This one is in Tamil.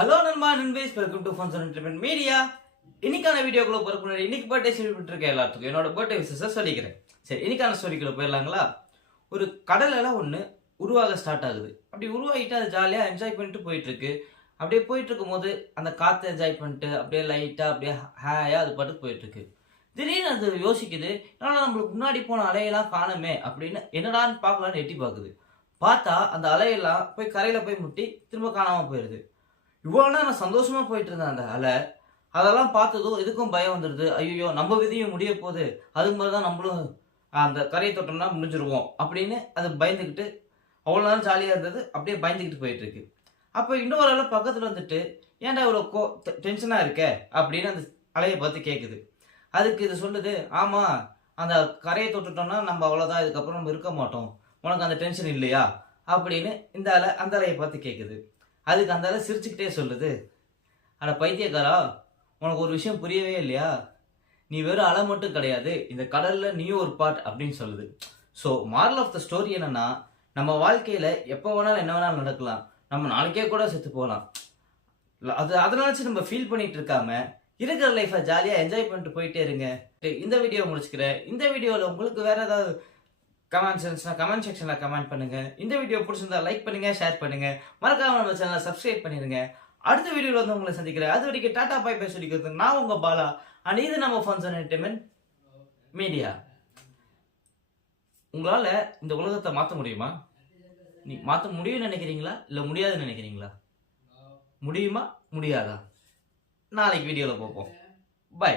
ஹலோ நண்பா நண்பேஸ், welcome to funs entertainment media. இன்னைக்கான வீடியோக்குள்ள போறதுக்கு முன்னாடி இன்னைக்கு பர்த்டே செலிப்ரேட் இருக்க எல்லாத்துக்கும் என்னோட பர்த்டே விஷஸை சொல்லிக்கிறேன். சரி, இன்னைக்கான ஸ்டோரிக்குள்ள போயிடலாங்களா? ஒரு கடலெல்லாம் ஒன்று உருவாக ஸ்டார்ட் ஆகுது. அப்படி உருவாகிட்டு அது ஜாலியாக என்ஜாய் பண்ணிட்டு போயிட்டு இருக்கு. அப்படியே போயிட்டு இருக்கும் போது அந்த காற்றை என்ஜாய் பண்ணிட்டு அப்படியே லைட்டாக அப்படியே ஹேயாக அது பாட்டுக்கு போயிட்டு இருக்கு. திடீர்னு அது யோசிக்குது, என்னடா நம்மளுக்கு முன்னாடி போன அலையெல்லாம் காணுமே அப்படின்னு என்னடான்னு பார்க்கலான்னு எட்டி பார்க்குது. பார்த்தா அந்த அலையெல்லாம் போய் கரையில் போய் முட்டி திரும்ப காணாமல் போயிடுது. இவ்வளோ நான் சந்தோஷமா போயிட்டு இருந்தேன் அந்த அலை. அதெல்லாம் பார்த்ததும் எதுக்கும் பயம் வந்துடுது. ஐயோ, நம்ம விதியும் முடிய போகுது, அதுக்கு மாதிரி தான் நம்மளும் அந்த கரையை தொட்டோம்னா முடிஞ்சிருவோம் அப்படின்னு அது பயந்துக்கிட்டு அவ்வளோ நேரம் ஜாலியாக இருந்தது. அப்படியே பயந்துக்கிட்டு போயிட்டு இருக்கு. அப்போ இன்னொரு அலை பக்கத்தில் வந்துட்டு, ஏன்டா இவ்வளோ டென்ஷனாக இருக்க அப்படின்னு அந்த அலையை பார்த்து கேட்குது. அதுக்கு இது சொல்லுது, ஆமாம், அந்த கரையை தொட்டுட்டோம்னா நம்ம அவ்வளோதான், இதுக்கப்புறம் நம்ம இருக்க மாட்டோம், உனக்கு அந்த டென்ஷன் இல்லையா அப்படின்னு இந்த அலை அந்த அலையை பார்த்து கேட்குது. அதுக்கு அந்த அலை சிரிச்சுக்கிட்டே சொல்லுது, அட பைத்தியக்காரா, உனக்கு ஒரு விஷயம் புரியவே இல்லையா? நீ வெறும் அலை மட்டும் கிடையாது, இந்த கடல்ல நீயும் ஒரு பார்ட் அப்படின்னு சொல்லுது. So moral of the story என்னன்னா, நம்ம வாழ்க்கையில எப்போ வேணாலும் என்ன வேணாலும் நடக்கலாம். நம்ம நாளைக்கே கூட செத்து போகலாம். அதனால நம்ம ஃபீல் பண்ணிட்டு இருக்காம இருக்கிற லைஃபை ஜாலியாக என்ஜாய் பண்ணிட்டு போயிட்டே இருங்க. இந்த வீடியோ முடிச்சுக்கிறேன். இந்த வீடியோவில் உங்களுக்கு வேற ஏதாவது கமெண்ட் செக்ஷன்ல கமெண்ட் பண்ணுங்க. இந்த வீடியோ பிடிச்சிருந்தா லைக் பண்ணுங்க, ஷேர் பண்ணுங்க, மறக்காம நம்ம சேனலை சப்ஸ்கிரைப் பண்ணிருங்க. அடுத்த வீடியோல வந்து உங்களை சந்திக்கிறேன். அது வரைக்கும் டாடா பை பை சொல்லிக்கிறது நான் உங்க பாலா. அண்ட் இது நம்ம ஃபன்ஸ் என்டர்டைன்மெண்ட் மீடியா. உங்களால இந்த உலகத்தை மாற்ற முடியுமா? நீ மாற்ற முடியும்னு நினைக்கிறீங்களா இல்ல முடியாதுன்னு நினைக்கிறீங்களா? முடியுமா முடியாதா? நாளைக்கு வீடியோல பார்ப்போம். பை.